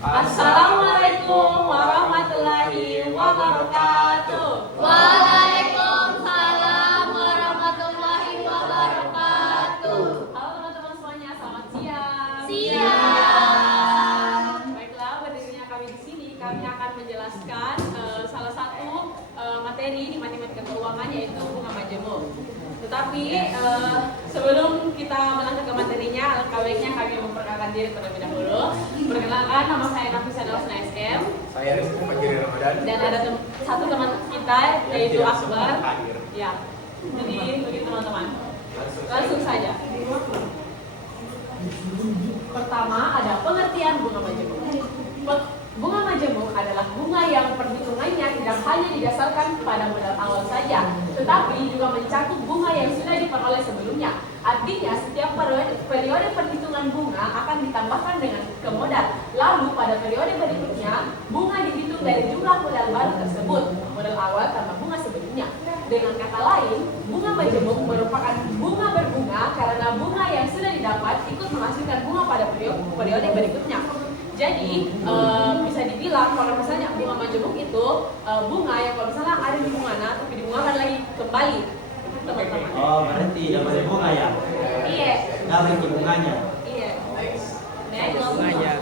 Assalamualaikum warahmatullahi wabarakatuh. Waalaikumsalam warahmatullahi wabarakatuh. Halo teman-teman semuanya, selamat siang. Siang. Baiklah, berdirinya kami di sini, kami akan menjelaskan salah satu materi di matematika keuangan, yaitu bunga majemuk. Tetapi sebelum kita melangkah ke materinya, alangkah baiknya kami memperkenalkan diri terlebih dahulu. Perkenalkan, nama saya Nafisa Nalsna SM. Saya Rizky Fajri Ramadan. Dan ada satu teman kita, yaitu Akbar. Ya, jadi begitu teman-teman. Langsung saja. Pertama ada pengertian bunga majemuk. Bunga majemuk adalah bunga yang perhitungannya tidak hanya didasarkan pada modal awal saja, tetapi juga mencakup bunga yang sudah diperoleh sebelumnya. Artinya setiap periode perhitungan bunga akan ditambahkan dengan ke modal. Lalu pada periode berikutnya bunga dihitung dari jumlah modal baru tersebut, modal awal tambah bunga sebelumnya. Dengan kata lain, bunga majemuk merupakan bunga berbunga karena bunga yang sudah didapat ikut menghasilkan bunga pada periode berikutnya. Jadi bisa dibilang kalau misalnya bunga majemuk itu bunga yang kalau misalnya ada di bunga tapi dibungakan lagi kembali, teman-teman. Oh, berarti dapat bunga ya? Iya. Dapat bunganya. Iya. Next. Bunganya.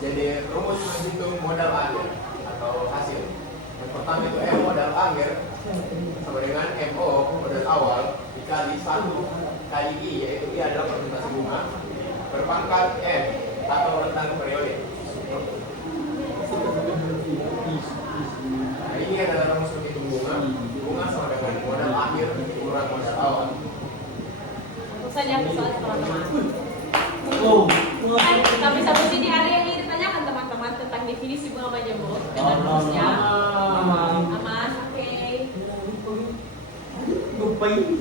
Jadi rumus menghitung modal akhir atau hasil. Yang pertama itu M modal akhir sama dengan MO modal awal dikali 1 kali I, yaitu I adalah persentase bunga berpangkat M atau rentang periode. Nah, ini adalah rumus menghitung bunga. Bunga sama dengan modal akhir kurang modal awal. Langsung saja persoalan teman-teman. Oh, Tapi satu sini ada yang ingin ditanyakan teman-teman tentang definisi bunga majemuk dengan rumusnya. Aman, oke. lupa ini.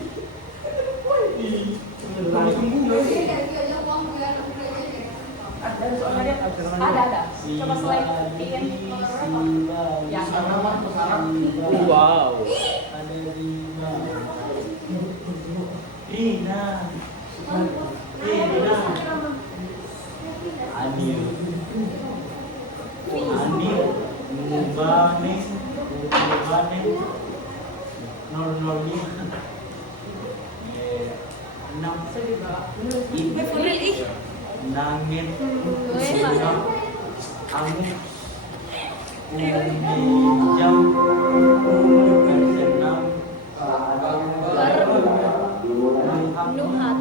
Ada. Coba selain ingin. Ya. Wow. Ada 5. Rina. Anil. Mubane. Nol-nolnya. 6. Nangin. Angin. Jam. 6. Nuhat.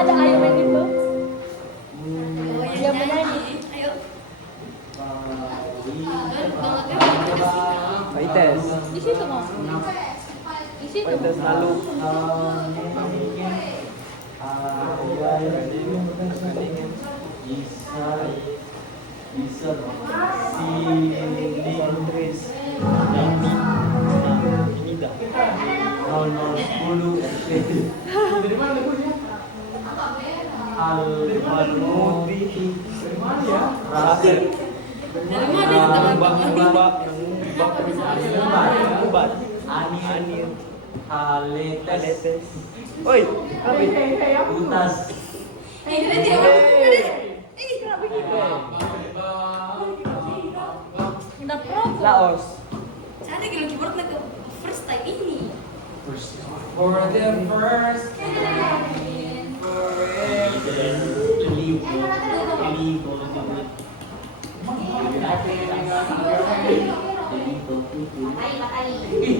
Ada ayam yang gitu. Yang menyanyi. Ayo. Paites. Di situ mau. Di situ. Paites lalu. Bisa ini dah 0010 Dari mana bukunya? Al-Farmudi Rasul Dari mana teman-teman? Ubat Anir Haletes Oi, Utas Ini dia. Kenapa gitu? Kita pro. Laos Saya lagi keyboard lagi first time ini. For the first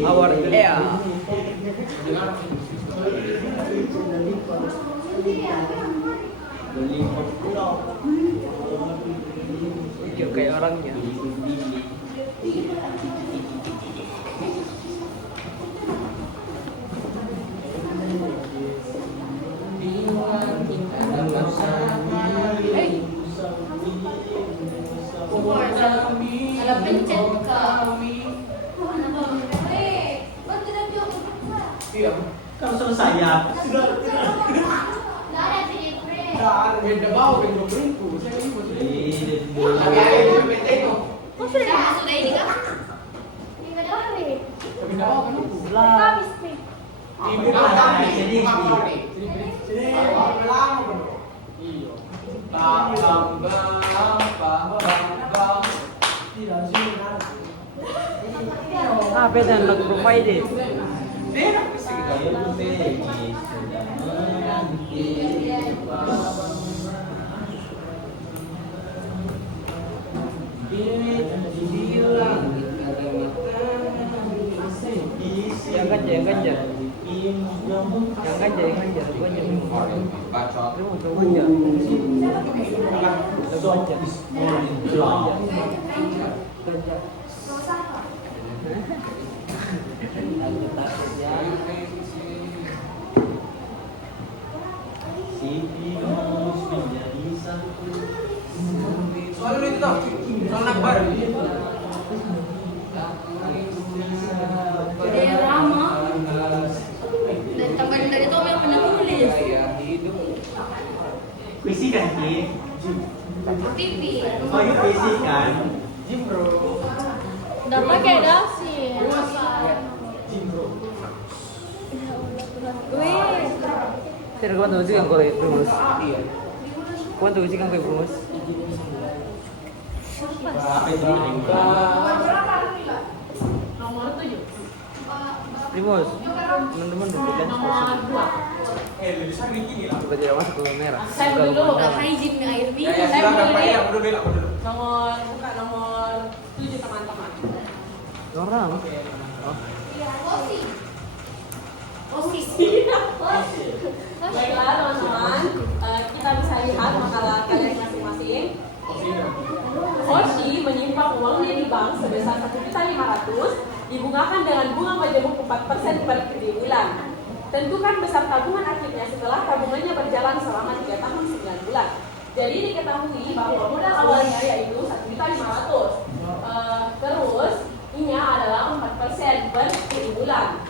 Our air kayak orangnya. Ada pencet ke. Iya. Kan selesai ya. Sudah. Beda bau, beda beriku. Saya ini buat Iya. lagi ada di PPT itu. Sudah ini kan? Tapi Lah. Ibu Sedih. Ah, beda lagu provide. Yang ganja. Yang ganja. Aku aja. Terima Soalnya itu tau, soal nakbar. Drama. Dan tambahan dari itu yang menulis. Puisi kan, Ki? TV. Oh, itu puisi kan? Udah pakai dasi. Wih. Sir, kuanto usikan ko rin, Primus? Kuanto usikan ko rin, Primus? Nomor 7. Primus, teman-teman deg-degan Nomor 2. Lebih sering gini lah. suka tidak masuk ke merah. Saya dulu. Udah hygiene nih air minum. Ya, silakan Pak. Ya, aku dulu. Nomor 7 teman-teman. Orang. Posisi. Baiklah teman-teman, kita bisa lihat makalah kalian masing-masing. Hoshi menyimpan uangnya di bank sebesar 1.500.000, dibungakan dengan bunga majemuk 4% per bulan. Tentukan besar tabungan akhirnya setelah tabungannya berjalan selama 3 tahun 9 bulan. Jadi diketahui bahwa modal awalnya yaitu 1.500.000. Terus I-nya adalah 4% per bulan.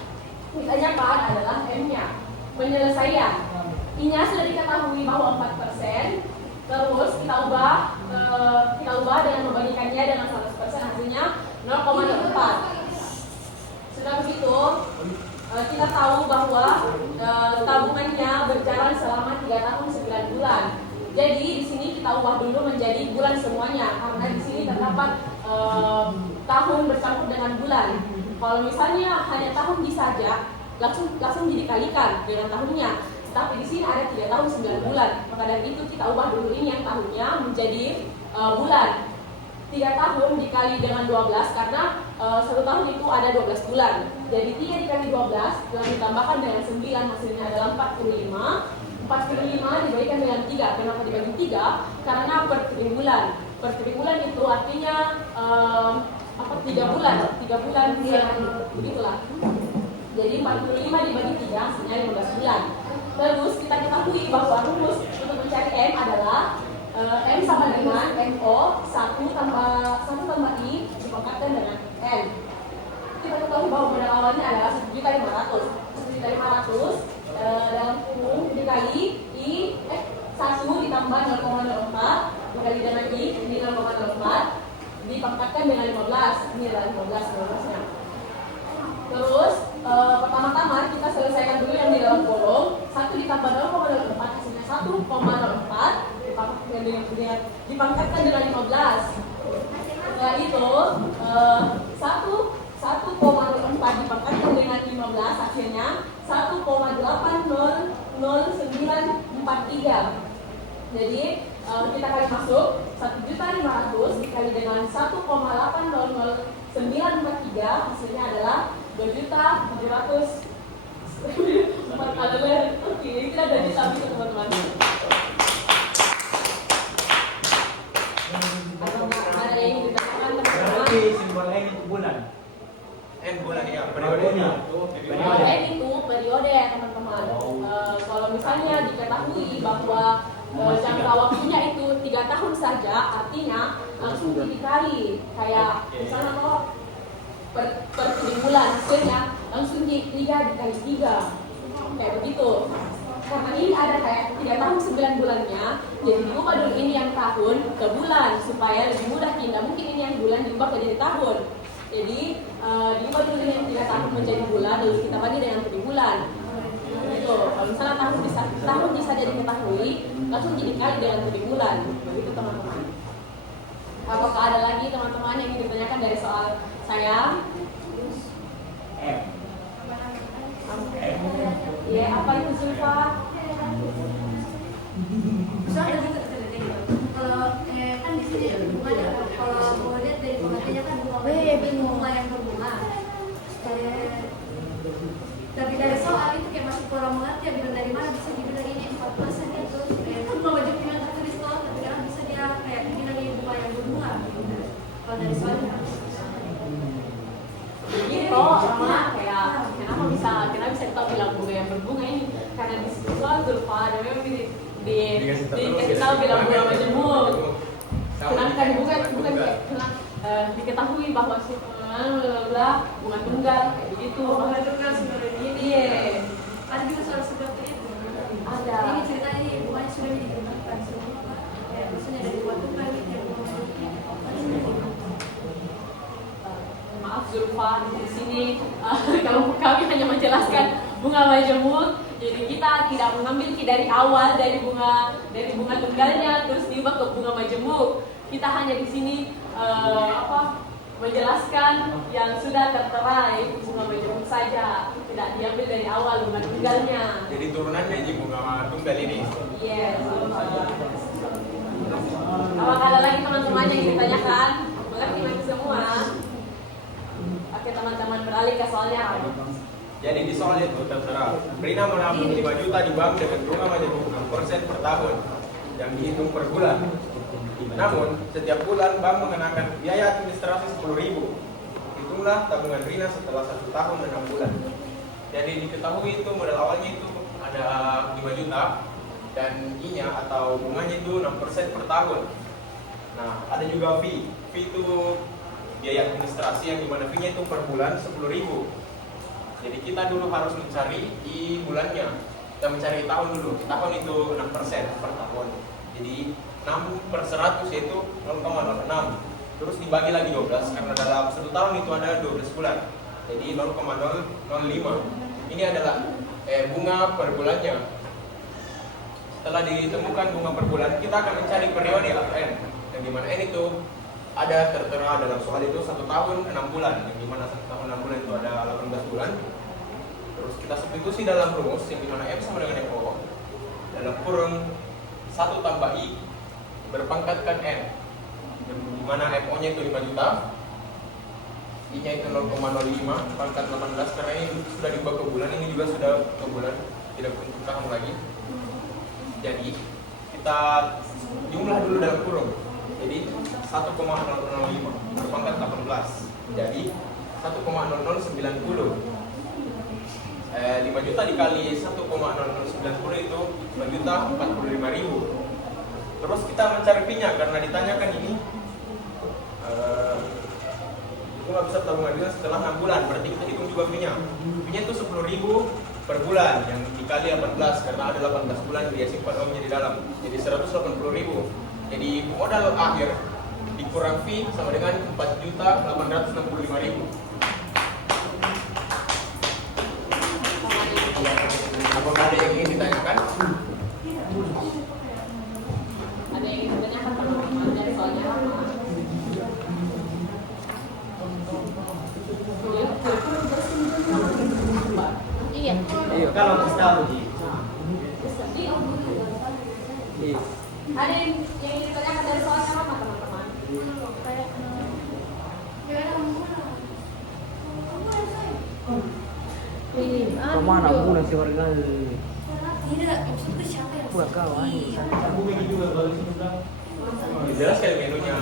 Ditanyakan adalah M-nya. Penyelesaian. I-nya sudah diketahui bahwa 4%. Terus kita ubah dengan membandingkannya dengan 100%, hasilnya 0,4. Sudah begitu, kita tahu bahwa tabungannya berjalan selama 3 tahun 9 bulan. Jadi di sini kita ubah dulu menjadi bulan semuanya, karena di sini terdapat tahun bercampur dengan bulan. Kalau misalnya hanya tahun saja, langsung dikalikan dengan tahunnya. Tapi di sini ada 3 tahun 9 bulan. Maka dari itu kita ubah dulu ini yang tahunnya menjadi bulan. 3 tahun dikali dengan 12 karena 1 tahun itu ada 12 bulan. Jadi 3 dikali 12 yang ditambahkan dengan 9 hasilnya adalah 45. 45 dibagikan dengan 3. Kenapa dibagi 3? Karena per tribulan. Per tribulan itu artinya 3 bulan. 3 bulan begitulah. Jadi 45 dibagi 3 hasilnya 15 bulan. Terus kita ketahui bahwa rumus untuk mencari M adalah M sama dengan MO 1 tambah I dipangkatkan dengan N. Kita ketahui bahwa modal awalnya adalah 1.500.000. 1.500.000 dalam kurung dikali I 1 ditambah 0,04 dikali dengan I ini 0,04 dipangkatkan dengan 15. Ini adalah 15-nya. Terus pertama-tama kita selesaikan dulu yang di dalam kolom. 1 ditambah 0,04 hasilnya 1,04 dipangkatkan dengan 15. Setelah itu 1,04 dipangkatkan dengan 15 hasilnya 1,80943. Jadi kita kali masuk 1.500.000 dikali dengan 1,80943 hasilnya adalah 2.700.000. Oke, ini ada di samping teman-teman. Ada yang ditanyakan teman-teman? Simbol N itu bulan. N bulan ya, Periodenya. N itu periode teman-teman. Kalau misalnya diketahui bahwa jangka waktunya itu 3 tahun saja, artinya langsung dikali. Kayak misalnya kok per 7 bulan hasilnya langsung 3 dikali 3 kayak begitu. Karena ini ada kayak 3 tahun 9 bulannya, jadi diubah dulu ini yang tahun ke bulan supaya lebih mudah. Tidak mungkin ini yang bulan diubah ke jadi tahun. Jadi diubah dulu ini yang 3 tahun menjadi bulan, lalu kita bagi dengan per bulan. Gitu. Kalau misalnya tahun bisa jadi diketahui, langsung jadi kali dengan per bulan. Begitu teman-teman. Apakah ada lagi teman-teman yang ingin ditanyakan dari soal saya? Ya, apa itu Zulfa? Soalnya gitu. Kalau kan di sini bunganya kalau mau lihat dari pengertiannya kan bunga yang berbunga. Tapi dari soal itu kayak masih kurang mengerti ya bilang dari mana bisa dibilang ini 4% itu. Kan bunga wajib yang tertulis soal tapi kan bisa dia kayak dibilang ini bunga yang berbunga. Kalau dari soalnya Gitu, sama kayak kenapa bisa kita bilang bunga yang berbunga ini karena di situ soal Zulfa ada memang dikasih tahu bilang bunga majemuk. Sedangkan bukan diketahui bahwa si bunga tunggal kayak begitu. bunga tunggal sebenarnya ini. Iya. Ada juga soal seperti itu. Ada. Ini ceritanya ini bunganya sudah dikembangkan semua. Maksudnya dari bunga tunggal ini yang bunga Maaf Zulfa di sini kalau kami hanya menjelaskan bunga majemuk. Jadi kita tidak mengambil dari awal dari bunga tunggalnya terus diubah ke bunga majemuk. Kita hanya di sini menjelaskan yang sudah tertera bunga majemuk saja, tidak diambil dari awal bunga tunggalnya. Jadi turunannya di bunga tunggal ini. Yes. Apakah ada lagi teman-teman yang ditanyakan? Mengerti lagi semua? Oke teman-teman, beralih ke soalnya. Jadi di soal itu tertera, Rina menabung 5 juta di bank dengan bunga majemuk 6% per tahun yang dihitung per bulan. Namun, setiap bulan bank mengenakan biaya administrasi 10.000. Hitunglah tabungan Rina setelah 1 tahun dan 6 bulan. Jadi diketahui itu modal awalnya itu ada 5 juta dan I-nya atau bunganya itu 6% per tahun. Nah, ada juga fee. Fee itu biaya administrasi yang dimana fee-nya itu per bulan 10.000. Jadi kita dulu harus mencari di bulannya. Kita mencari tahun dulu. Tahun itu 6% per tahun. Jadi 6 per 100 yaitu 0,06. Terus dibagi lagi 12 karena dalam 1 tahun itu ada 12 bulan. Jadi 0,005. Ini adalah bunga per bulannya. Setelah ditemukan bunga per bulan, kita akan mencari periode N. Yang dimana N itu ada tertera dalam soal itu 1 tahun 6 bulan. Yang dimana 1 tahun 6 bulan itu ada 18 bulan. Terus kita substitusi dalam rumus yang dimana M sama dengan MO dalam kurung 1 tambah I berpangkatkan N. Yang dimana MO nya itu 5 juta, I nya itu 0,05 pangkat 18 karena ini sudah diubah ke bulan, ini juga sudah ke bulan, tidak untuk tahun lagi. Jadi kita jumlah dulu dalam kurung. Jadi 1,005 berpangkat 18. Jadi 1,0090. 5 juta dikali 1,0090 itu 5 juta 45.000. Terus kita mencari P-nya karena ditanyakan ini itu nggak bisa tabungan Rina setelah 6 bulan, berarti kita hitung juga P-nya. P-nya itu 10.000 per bulan yang dikali 18 karena ada 18 bulan dia simpan uangnya di dalam. Jadi 180.000. Jadi modal akhir dikurang fee sama dengan 4.865.000. Apakah ada yang ingin ditanyakan? Ada yang ingin ditanyakan teman-teman dari soalnya apa? Iya. Iya, kalau kita tahu Ji. Iya. Ada yang ingin ditanyakan dari soalnya apa teman-teman? Kemana bulan si warga? Tidak, maksudnya siapa yang Buat kawan. Jelas kayak menunya.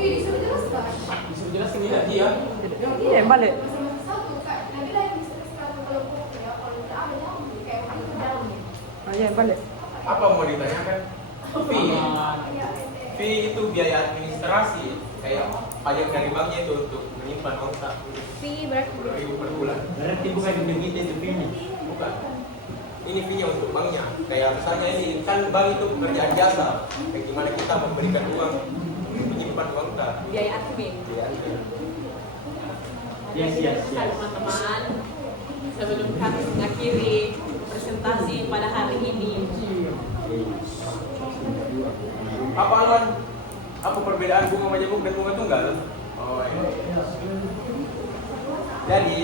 disuruh jelas nggak? Disuruh jelas tidak dia. Iya, balik. Iya, balik. Apa mau ditanyakan? Fee. Fee itu biaya administrasi kayak pajak dari banknya itu untuk menyimpan uang tak. Fee berarti 10.000 per bulan. Berarti bukan begitu itu fee-nya. Bukan. Ini fee-nya untuk banknya. Kayak misalnya ini kan bank itu pekerjaan jasa. Kayak gimana kita memberikan uang menyimpan uang tak. Biaya admin. Biaya. Yes, yes, yes. Teman-teman, sebelum kami mengakhiri presentasi pada hari ini. Apa Alwan? Apa perbedaan bunga majemuk dan bunga tunggal? Oh ini. Jadi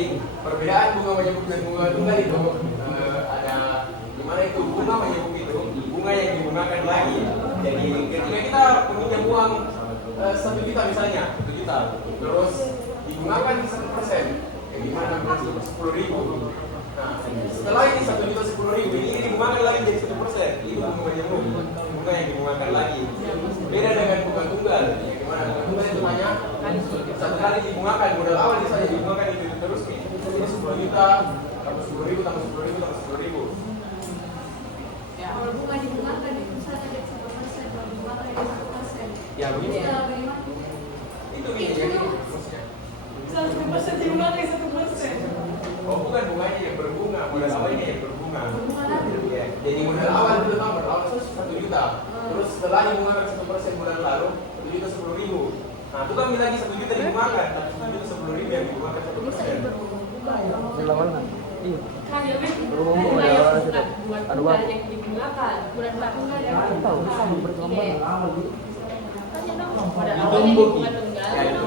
perbedaan bunga majemuk dan bunga tunggal itu ada di mana itu bunga majemuk itu bunga yang dibungakan lagi. Jadi ketika kita punya uang 1 juta misalnya, 1 juta, terus dibungakan 1%, yang dimana 10.000. Nah, setelah ini 1 juta 10.000 ini dibungakan lagi jadi 1%. Itu bunga majemuk, bunga yang dibungakan lagi. Beda dengan bunga tunggal, yang dimana bunga tunggal itu hanya satu kali dibungakan, modal awal di saja dibungakan itu terus nih. Jadi 10 juta tambah 10.000 tambah 10.000 tambah 10.000. Ya. Kalau bunga dibungakan di perusahaan ada 1%, kalau dibungakan ada 1%. Ya begitu. Setelah bagaimana? Itu ini maksudnya. 1% dibungakan 1%. Oh bukan bunganya yang berbunga, modal awalnya yang berbunga. Bunga lagi. Ya, jadi modal awal itu tambah awal 1 juta. Terus setelah dibungakan 1% bulan lalu 1 juta 10.000. Nah itu kan lagi 1 juta dibungakan, tapi 1 juta 10.000 yang dibungakan 1%. Lawan lah. Iya. Kan ya, Beb? Berhubung Bunga ada yang sudah. bukan Ada bunga apa? yang dibungakan. Bulan tunggal yang Tahu dibungakan. sama berkembang. Tanya dong, pada Itu awalnya bukti. bunga tunggal. Ya, itu.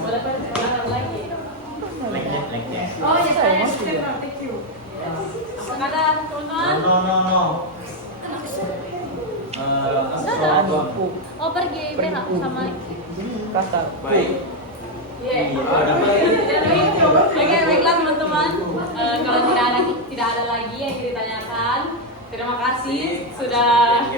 Boleh pada dibungakan lagi. Like that, like that. Oh ya, saya Thank you. Apakah ada teman-teman? No, no, no. Oh pergi berak sama Kasar. Baik. Iya. Ada apa? Oke, baiklah teman-teman. Kalau tidak ada lagi yang ditanyakan, terima kasih sudah